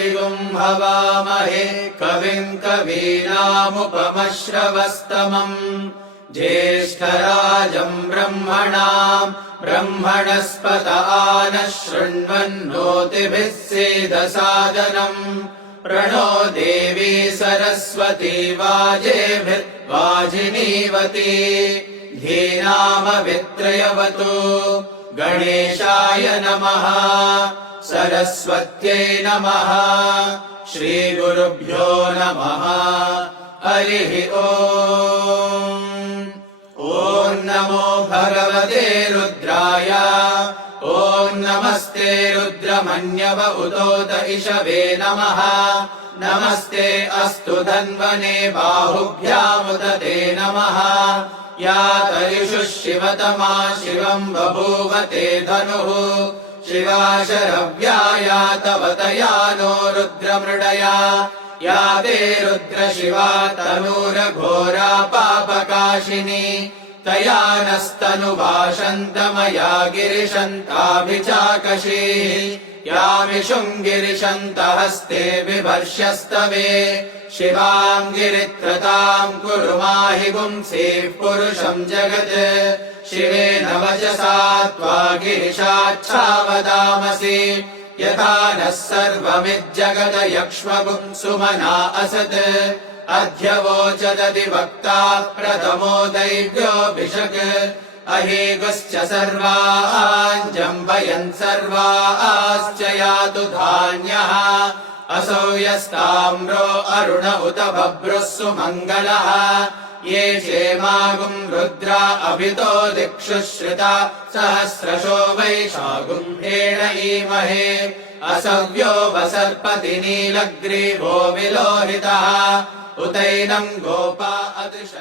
बृहस्पतिगुं हवामहे कविम् कवीनामुपमश्रवस्तमम् ज्येष्ठराजम् ब्रह्मणाम् ब्रह्मणस्पत नः शृण्वन्नोतिभिः सेदसादनम् प्रणो देवी सरस्वती वाजेभिर्वाजिनीवती धीनामवित्रयवतु गणेशाय नमः सरस्वत्यै नमः श्रीगुरुभ्यो नमः हरिः ओम् ॐ नमो भगवते रुद्राय ॐ नमस्ते रुद्रमन्यव उतोत इषवे नमः नमस्ते अस्तु धन्वने बाहुभ्यामुत ते नमः या तरिषु शिवतमा शिवम् बभूव ते धनुः शिवा शरव्या या तव तया नो रुद्रमृडया या ते रुद्रशिवा तनूरघोरा पापकाशिनी तया नस्तनुभाषन्तमया गिरिशन्ताभिचाकशी यामिषुम् गिरिशन्तहस्ते बिभर्ष्यस्तवे शिवाम् गिरित्रताम् कुरु माहि पुंसीः पुरुषम् जगत् शिवेन वचसा त्वा गिरिशाच्छावदामसि यथा नः सर्वमिज्जगद यक्ष्मगुम् सुमना असत् अध्यवोचदधिवक्ता प्रथमो दैव्योऽभिषक् अहेगुश्च सर्वान् जम्बयन् सर्वाश्च यातु धान्यः असौ यस्ताम्रो अरुण उत बभ्रुः सुमङ्गलः ये क्षेमागुम् रुद्रा अभितो दिक्षु श्रिता सहस्रशो वैशागुम्भेण ईमहे असव्यो वसर्पति नीलग्रीवो विलोहितः उतैनम् गोपा अदृश